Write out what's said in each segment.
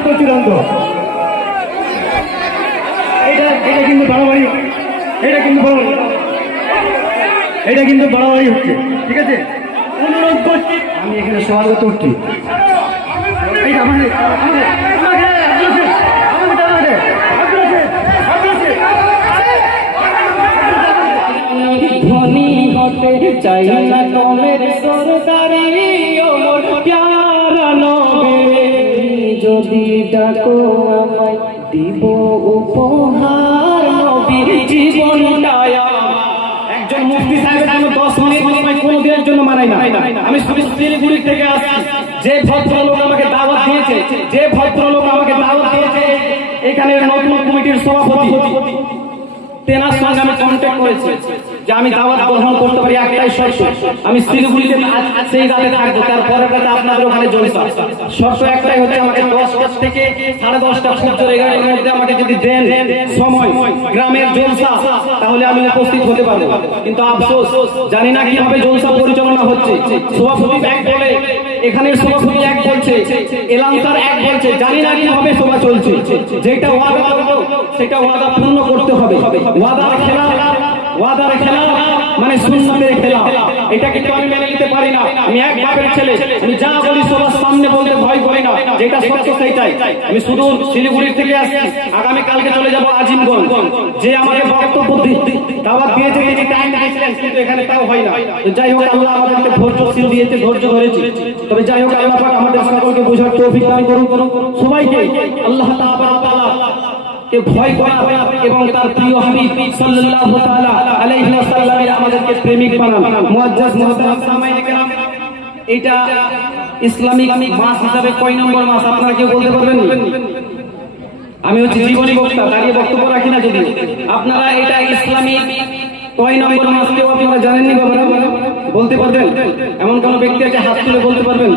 চূড়ান্ত চূড়ান্ত। এটা এটা কিন্তু বাড়াবাড়ি, এটা কিন্তু বাড়াবাড়ি, এটা কিন্তু বাড়াবাড়ি হচ্ছে। ঠিক আছে, অনুরোধ করছি, আমি এখানে সবার করছি। ধনী হতে চাই না কমের সরদারি, ও মোর প্যারা নবী যদি ডাকো আমায় দিব উপহার, নবীর জীবনটায়। একজন মুফতি সাহেবের জন্য 10 মিনিট সময় কোনদিনের জন্য মানাই না। আমি শিলিগুড়ি থেকে আসছি, যে ভদ্রলোক আমাকে দাওয়াত দিয়েছে, যে ভদ্রলোক আমাকে দাওয়াত দিয়েছে এখানে নতুন কমিটির সভাপতি, তেনার সঙ্গে আমি কন্ট্যাক্ট করেছি যে আমি দাওয়াত গ্রহণ করতে পারি, একটাই শর্ত, আমি শিলিগুড়িতে সেই রাতে থাকবো, তারপরে রাতে আপনাদের ওখানে জলসা। শর্ত একটাই হচ্ছে, আমাকে 10টা থেকে 10:30টা সূর্য 11টার মধ্যে আমাকে যদি দেন সময় গ্রামের জলসা, তাহলে আমি উপস্থিত হতে পারবো। কিন্তু আফসোস, জানি না কিভাবে জলসা পরিচালনা হচ্ছে। সভাপতি এক বলে, এখানের সভাপতি এক বলছে, এলাকার এক বলছে, জানি না কিভাবে সভা চলছে। যেটা ওয়াদা করবো সেটা ওয়াদা পূর্ণ করতে হবে। ওয়াদার খেলা মানে সুন্নতের খেলা, এটা কিন্তু আমি মেনে নিতে পারি না। আমি এক বাপের ছেলে, আমি যা বলি সবার সামনে বলতে ভয় করি না, যেটা সত্য সেইটাই। আমি শুধু শিলিগুড়ি থেকে আসছি, আগামী কালকে চলে যাব আজিমগঞ্জ। যে আমাকে বক্তব্য দাওয়াত দিয়েছে, তিনি টাইম দিয়েছিলেন, কিন্তু এখানে তাও হয় না। যাই হোক, আল্লাহ আমাদেরকে ধৈর্যশীল দিয়েছে, ধৈর্য ধরেছি। তবে যাই হোক, আল্লাহ পাক আমাদের সকলকে বোঝার তৌফিক দান করুন। সবাইকে আল্লাহ তাআলা কে ভয় করা এবং তার প্রিয় হাবিব সাল্লাল্লাহু তাআলা আলাইহি ওয়াসাল্লামের আমাদেরকে প্রেমিক বানান। মুআজ্জাজ মুহতারাম সামাইয়ে কেরাম, এটা ইসলামিক মাস হিসাবে কয় নম্বর মাস আপনারা কেউ বলতে পারবেন? আমি হচ্ছে জীবনী বক্তা, দাঁড়িয়ে বক্তব্য রাখি না। যদি আপনারা এটা ইসলামিক কয় নম্বর মাস কেউ আপনারা জানেননি বাবারা, বলতে পারবেন? এমন কোন ব্যক্তি আছে হাত তুলে বলতে পারবেন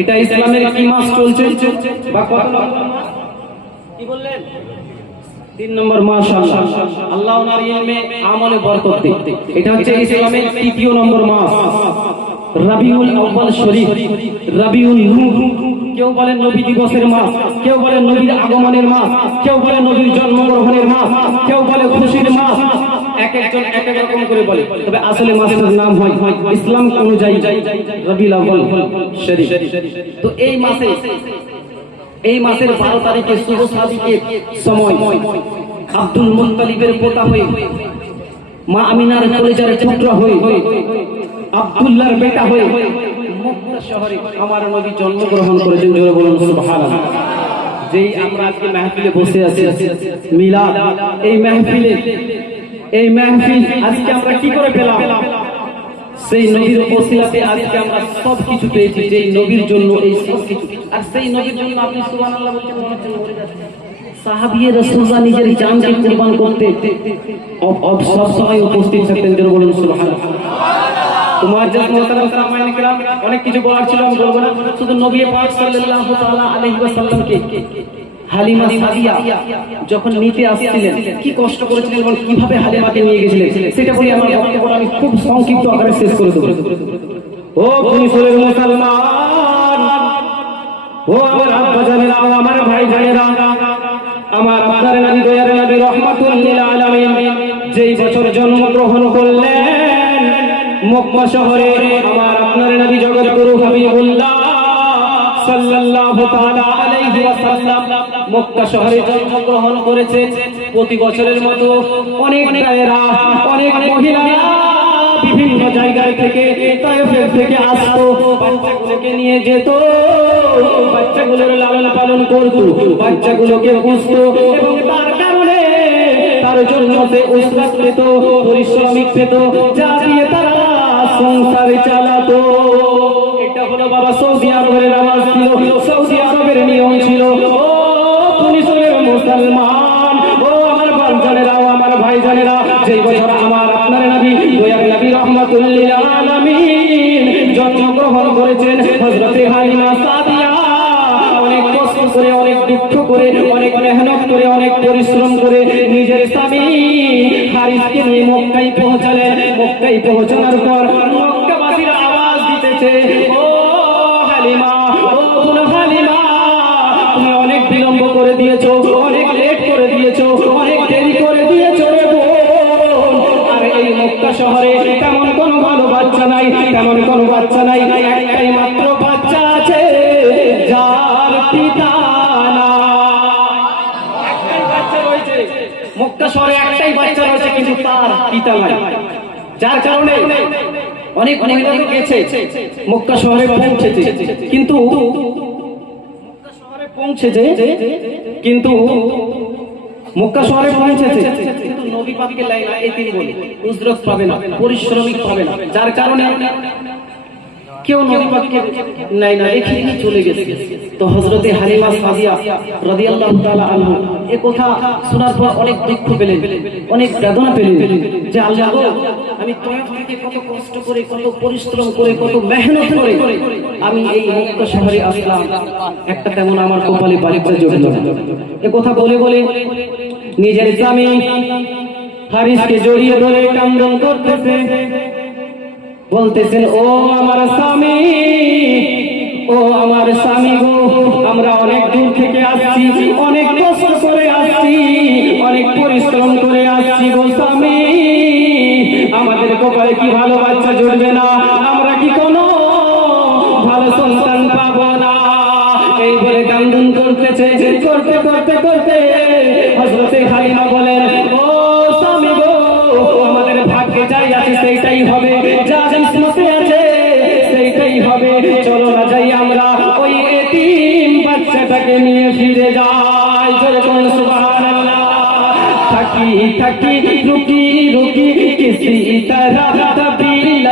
এটা ইসলামের কি মাস চলছে বা কত নম্বর মাস? কি বললেন? 3 নম্বর মাস। আল্লাহ ওনার ইলমে আমলে বরকত দিক। এটা হচ্ছে ইসলামের 3য় নম্বর মাস, রবিউল আউয়াল শরীফ, রবিউল নূর। কেউ বলেন নবী দিবসের মাস, কেউ বলেন নবীর আগমনের মাস, কেউ বলেন নবীর জন্মগ্রহণের মাস, কেউ বলে খুশির মাস। এক একজন এক এক রকম করে বলে, তবে আসলে মাসের নাম হয় ইসলাম অনুযায়ী রবিউল আউয়াল শরীফ। তো এই মাসের 12 তারিখে শুভ সাদিকের সময় আব্দুল মুত্তালিবের পোতা হয়ে, মা আমিনার কলেজার পুত্র হয়ে, আব্দুল্লাহর বেটা হয়ে মক্কা শহরে আমার নবী জন্মগ্রহণ করেছেন। জোরে বলুন সুবহানাল্লাহ। যেই আমরা আজকে মাহফিলে বসে আছি, মিলাদ, এই মাহফিল আজকে আমরা কি করে পেলাম? সেই নবীর ওসিলাতে আজকে আমরা সব কিছু পেয়েছি, যেই নবীর জন্য এই সব কিছু। আর সেই নবীর জন্য আপনি সুবহানাল্লাহ বলতে মনে হচ্ছে মরে যাচ্ছে। সাহাবিয়ে রাসূলুল্লাহ নিজের জানকে কুরবান করতে সব সময় উপস্থিত থাকতেন। জোরে বলুন সুবহানাল্লাহ। তোমার যে মুহতারাম সামাইয়ে কেরাম, অনেক কিছু বলার ছিল, আমি বলবো না। শুধু নবী পাক সাল্লাল্লাহু তাআলা আলাইহি ওয়াসাল্লামকে হালিমা সাদিয়া যখন নিতে আসছিলেন, কি কষ্ট করেছিলেন এবং কিভাবে হালিমাকে নিয়ে গেছিলেন, সেটা বলি আমার বক্তব্য আমি খুব সংক্ষিপ্ত আকারে শেষ করে দেব। ও মুসলিম মুসলমান, ও আমার আব্বা জানেরা, আমার ভাই জানেরা, আমার আপনার নবী, দয়ার নবী, রাহমাতুল লিল আলামিন যেই বছর জন্মগ্রহণ করলেন মক্কা শহরে, আমার আপনার নবী জগৎগুরু হাবিবুল্লাহ সাল্লাল্লাহু তাআলা আলাইহি ওয়াসাল্লাম মক্কা শহরে জন্মগ্রহণ করেছে। প্রতি বছরের মতো অনেক ভাইয়েরা, অনেক মহিলারা বিভিন্ন জায়গা থেকে, তায়েফের থেকে আসতো, বাচ্চাগুলোকে নিয়ে যেত, বাচ্চাগুলোর লালন পালন করত, বাচ্চাগুলোকে পুষতো এবং তার কারণে তার জন্য সে উসরাত পেত, পরিশ্রমিক পেত, যা দিয়ে তারা সংসার চালাতো। এটা হলো বাবা সৌদি আরবের নামাজ ছিল, সৌদি আরবের নিয়ম ছিল। ও মুসলিম মুসলমান, ও আমার বাচ্চারা, ও আমার ভাইজানেরা, যেই বছর আমার আপনার নবী, দয়ার নবী রাহমাতুল লিল আলামিন জন্মগ্রহণ করেছেন, হযরত হালিমা সাদিয়া অনেক কষ্ট করে, অনেক দুঃখ করে, অনেক মেহনত করে, অনেক পরিশ্রম করে নিজের স্বামী হারিসকে নিয়ে মক্কায় পৌঁছালেন। মক্কায় পৌঁছানোর পর মক্কাবাসীরা আওয়াজ দিতেছে, ও হালিমা, ও হালিমা, তুমি অনেক দিয়েছো, অনেক লেট করে দিয়েছো, অনেক দেরি করে দিয়েছো রে বোন। আর এই মক্কা শহরে তেমন কোনো ভালো বাচ্চা নাই, তেমন কোনো বাচ্চা নাই, একটাই মাত্র বাচ্চা আছে যার পিতা মক্কা শহরে একটাই বাচ্চা রয়েছে, কিন্তু তার পিতা নাই। যার কারণে অনেক মহিলা গেছে মক্কা শহরে পৌঁছেছে, কিন্তু মক্কা শহরে পৌঁছেছে কিন্তু নবী পাককে লাই না, এই তিনি বলে উজরত পাবে না, পরিশ্রমিক পাবে না। যার কারণে কেউ নবী পাককে নাই না, রেখে চলে গেছে। তো হযরতে হালিমা সাদিয়া রাদিয়াল্লাহু তাআলা আনহা এই কথা শোনার পর অনেক দুঃখ পেলেন, অনেক বেদনা পেলেন যে আল্লাহ গো, আমি তয়েফ থেকে কত কষ্ট করে, কত পরিশ্রম করে, কত মেহনত করে আমি এই মক্কা শহরে আসলাম, একটা তেমন আমার কপালে বাচ্চা জুটলো না। এই কথা বলে বলে নিজের স্বামী হারিসকে জড়িয়ে ধরে কান্দন করতেছে, বলতেছেন ও আমার স্বামী, ও আমার স্বামী গো, আমরা অনেক দূর থেকে আসছি, অনেক কষ্ট করে আসছি, অনেক পরিশ্রম করে আসছি গো স্বামী, আমাদের কপালে কি ভালো বাচ্চা জুটবে না? আমরা কি কোনো ভালো সন্তান পাবো না? এই বলে কান্দন করতেছে। করতে করতে করতে হযরতে হালিমা বলেন ও স্বামী গো, আমাদের ভাগ্যে যাই আছে সেইটাই হবে, যা কিসমতে আছে সেইটাই হবে। চলো না যাই আমরা ওই এতিম বাচ্চাটাকে নিয়ে ফিরে যাই। যেরকম সুবহানাল্লাহ। থাকি থাকি রুকি রুকি কিসি तरह तबील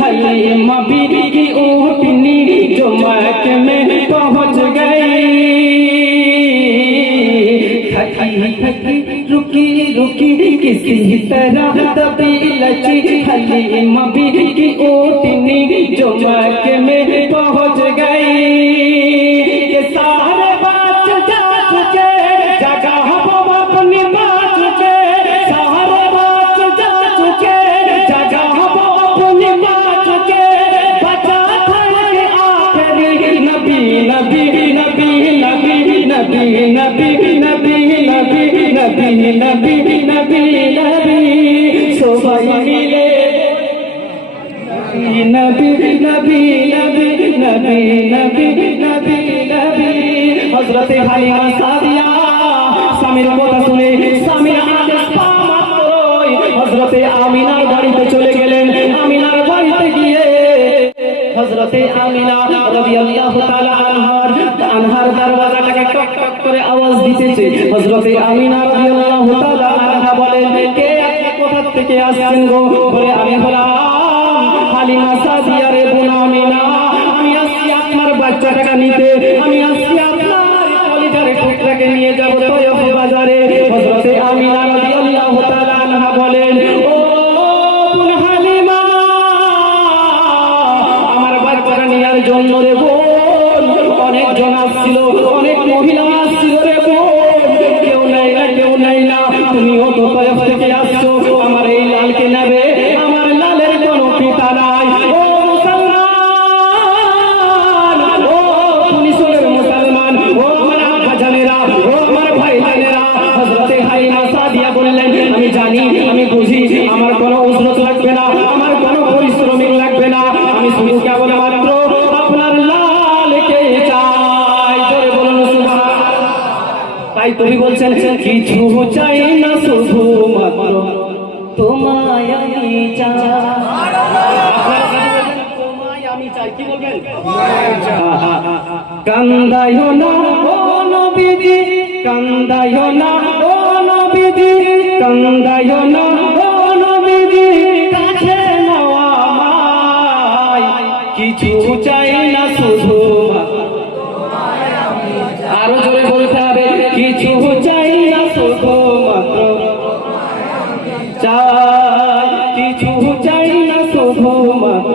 हलीमा बीबी की ऊँटनी जो मक्के में पहुँच गई। थकी थकी रुकी रुकी किसी तरह तबील हलीमा बीबी की ऊँटनी जो मक्के में पहुँच गई। ये सारे बात जा चुके, जगह हम अपनी बात चुके, सारे बात जा चुके, जगह हम अपनी बात चुके। बचा था ये आखिरी नबी नबी नबी नबी नबी नबी नबी नबी नबी नबी नबी नबी सबाई मिले नबी नबी नबी नबी नबी नबी नबी। हजरते हालिमा सादिया স্বামীর কথা শুনে স্বামীর আদেশ পাওয়া মাত্রই হযরতে আমিনার বাড়িতে চলে গেলেন। আমিনার বাড়িতে গিয়ে হযরতে আমিনা রাদিয়াল্লাহু তাআলা আনহার দরজাটাকে টক টক করে আওয়াজ দিতেছে। হযরতে আমিনা রাদিয়াল্লাহু তাআলা আনহা বলেন কে আপনি কোথা থেকে আসছেন গো? বলে আমি হলাম হালিমা সাদিয়া রে বোন আমিনা, আমি আসছি আপনার বাচ্চাটাকে নিতে, আমি আসছি আপনার কলিজার টুকরাকে নিয়ে যাব তয়েফ বাজারে। হযরতে আমিনা রাদিয়াল্লাহু তাআলা আনহা বলেন ও বোন হালিমা, আমার বাচ্চাটা নেওয়ার জন্য রে বোন অনেক জন আসছিল, অনেক মহিলা আসছিল রে বোন, কেউ নাই না, কেউ নাই না, তুমিও তো তয়েফ থেকে আসছো, আমার এই লালকে নেবে, আমার লালের কোনো পিতা নাই। ও মুসলমান, ও পুলিশের মুসলমান, ও আমার আব্বা জানেরা, ও আমার ভাই জানেরা। হযরতে হালিমা সাদিয়া বললেন আমি জানি, আমি বুঝি, আমার কোনো উজরত লাগবে না, আমার কোনো পরিশ্রমিক লাগবে না, আমি শুধু কেবলমাত্র আপনার লালকে চাই। জোরে বলুন সুবহানাল্লাহ। তাই তুমি বলছেন কিছু চাই না, শুধু মাত্র তোমায় আমি চাই। তোমায় আমি চাই, কি বলবেন? কান্দাইও না ও নবীজি, কান্দাইও না ও নবীজি, কান্দাইও না ও নবীজি, কাছে নাও আমায়, কিছু চাই না, শুধু আরো জোরে বলতে হবে, কিছু চাই না, শুধু মাত্র চাই, কিছু চাই না, শুধু মাত্র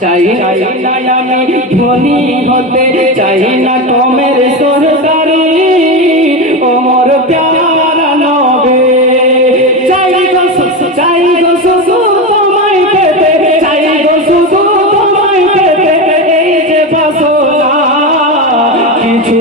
চাই। চাই আমি ধনী হতে, চাই না কমের সরদারি, ওমর প্যারা নবে, চাই গো চাই গো শুধু তোমায় পেতে, চাই গো শুধু তোমায় পেতে, এই যে বাসনা কিছু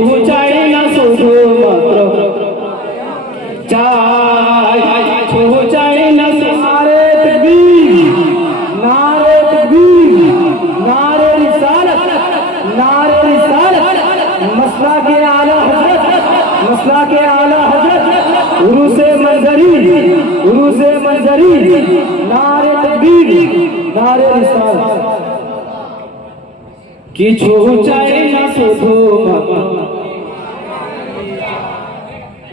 उरूज़े मंजरी नारे तकबीर नारे रिसालत কিছু চাই না শুধু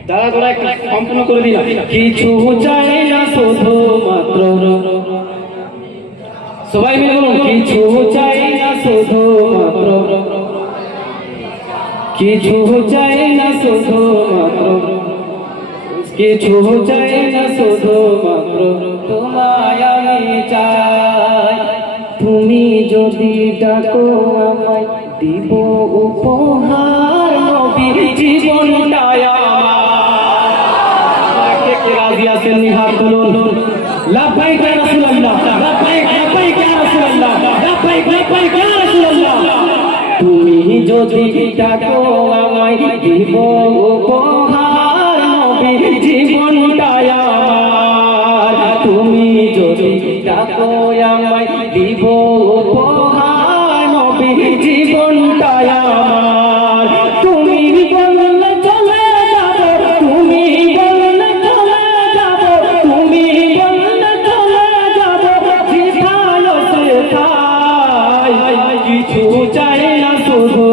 দাঁড়া দাঁড়া একটু সম্পূর্ণ করে দিলাম কিছু চাই না শুধু মাত্র সবাই মিলে বলুন কিছু চাই না শুধু মাত্র কিছু চাই না শুধু মাত্র কিছু চাই না শুধু মাত্র তোমায় আমি চাই তুমি যদি ডাকো আমায় দিব উপহার নবীর জীবনটায় আমার কে কে রাজি আছেন নিহাত বলুন লাব্বাইক ইয়া রাসূলুল্লাহ লাব্বাইক লাব্বাইক ইয়া রাসূলুল্লাহ লাব্বাইক লাব্বাইক ইয়া রাসূলুল্লাহ তুমি যদি ডাকো আমায় দিব উপহার নবীর জীবনটায় আমার তুমি যদি ডাকো আমায় দিব উপহার নবীর জীবনটায় আমার তুমি বললে চলে যাব তুমি বললে চলে যাব তুমি বললে চলে যাব জিভালো সে খাই কিছু চাই না শুধু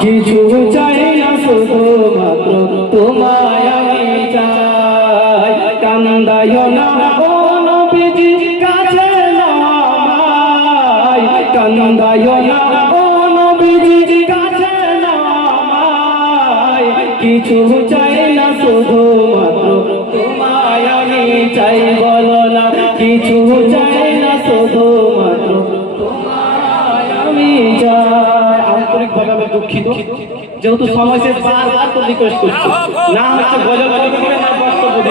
কিছু চাই না শুধু মাত্র তোমায় আমি চাই কান্দায় না ও নবীজি কাছে নামাই কান্দায় না ও নবীজি কাছে নামাই কিছু চাই না শুধু মাত্র তোমায় আমি চাই বলো না কিছু চাই না শুধু মাত্র তোমায় আমি চাই আন্তরিকভাবে আমি দুঃখিত যেহেতু সময় শেষ বারবার তো রিকোয়েস্ট করছি না হচ্ছে গজল দিবে না বক্তব্য দিবে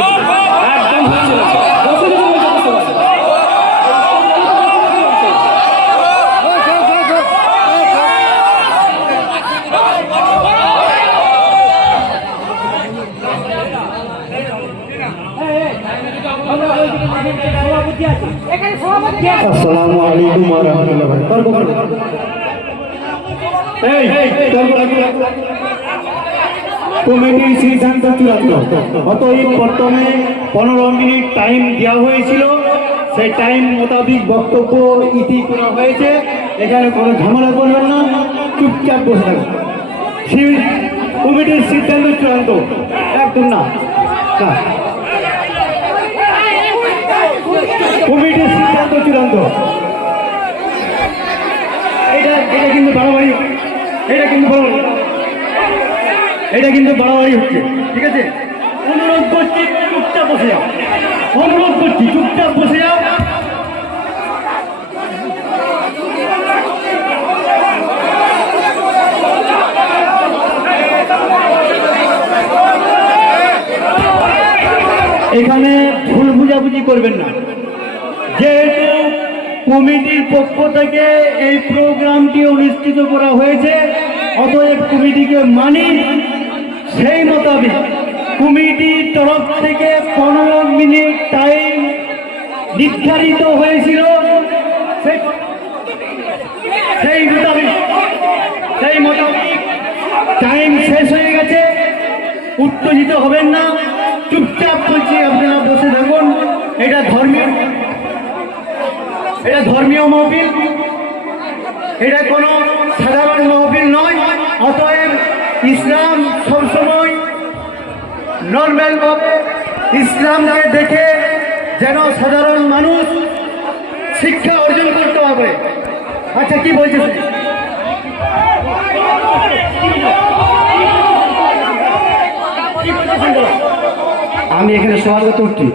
একদম হচ্ছে না আসসালামু আলাইকুম ওয়া রাহমাতুল্লাহি ওয়া বারাকাতুহু কমিটির সিদ্ধান্ত চূড়ান্ত অতএব প্রথমে 15 মিনিট টাইম দেওয়া হয়েছিল সেই টাইম মোতাবেক বক্তব্য ইতি করা হয়েছে এখানে কোনো ঝামেলা করবেন না চুপচাপ বসে থাকবেন কমিটির সিদ্ধান্ত চূড়ান্ত একদম না কমিটির সিদ্ধান্ত চূড়ান্ত এটা কিন্তু বাড়াবাড়ি এটা কিন্তু বাড়াবাড়ি হচ্ছে ঠিক আছে অনুরোধ করছি চুপচাপ বসে যাও এখানে ভুল বুঝাবুঝি করবেন না যেহেতু কমিটির পক্ষ থেকে এই প্রোগ্রামটি অনুষ্ঠিত করা হয়েছে অতএব কমিটিকে মানি সেই মোতাবেক কমিটির তরফ থেকে 15 মিনিট টাইম নির্ধারিত হয়েছিল সেই মোতাবেক টাইম শেষ হয়ে গেছে উত্তেজিত হবেন না চুপচাপ বলছি আপনারা বসে থাকুন এটা ধর্মীয় মাহফিল এটা কোনো সাধারণ মাহফিল নয় অতএব ইসলাম সবসময় নর্মাল ভাবে ইসলামকে দেখে যেন সাধারণ মানুষ শিক্ষা অর্জন করতে পারে আচ্ছা কি বলছে আমি এখানে সওয়াল করছি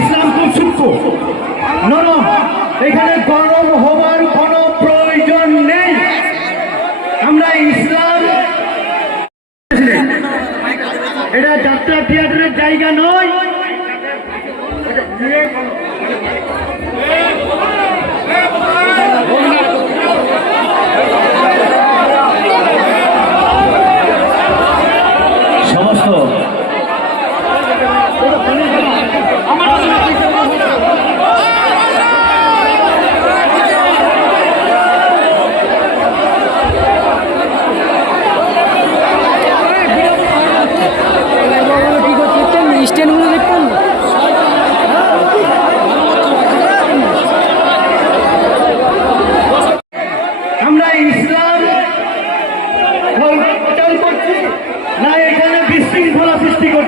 ইসলাম খুব সূক্ষ্ম নরম এখানে গরম হবার কোনো প্রয়োজন নেই আমরা ইসলাম এটা যাত্রা থিয়েটারের জায়গা নয় সমস্ত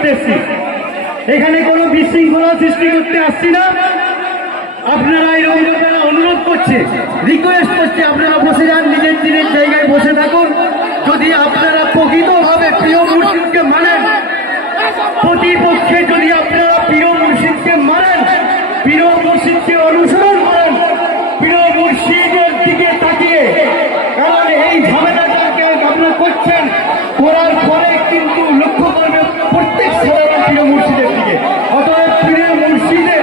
করতে এসেছি, এখানে কোনো বিশৃঙ্খলা সৃষ্টি করতে আসছি না। আপনারা এরকম ব্যাপারে অনুরোধ করছে, রিকোয়েস্ট করছে, আপনারা বসে যান, নিজের নিজের জায়গায় বসে থাকুন। যদি আপনারা প্রকৃতভাবে প্রিয় মুর্শিদকে মানেন, প্রতিপক্ষে যদি আপনারা প্রিয় মুর্শিদকে মানেন, প্রিয় মুর্শিদকে অনুসরণ করেন, প্রিয় মুর্শিদের দিকে তাকিয়ে, কারণ এই ঝামেলাটাকে আপনারা করছেন, করার পরে কিন্তু লক্ষ্য করবে প্রত্যেক সাধারণ প্রিয় মুর্শিদের দিকে। অতএব প্রিয় মুর্শিদের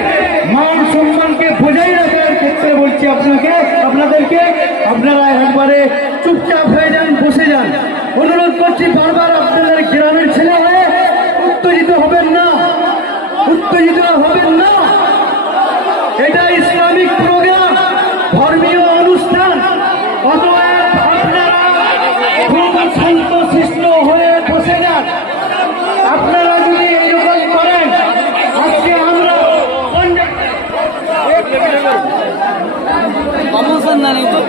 মান সম্মানকে বজায় রাখার ক্ষেত্রে বলছি আপনাদেরকে আপনারা একবারে চুপচাপ হয়ে যান, বসে যান। অনুরোধ করছি বারবার, আপনাদের গ্রামের ছেলে হয়ে উত্তেজিত হবেন না, উত্তেজিত হবেন না। এটা ইসলামিক প্রোগ্রাম, ধর্মীয় অনুষ্ঠান। অতএব আপনারা খুব শান্তশিষ্ট হয়ে বসে যান। আপনারা যদি এইরকম করেন, আজকে আমরা সমস্যা নেই তো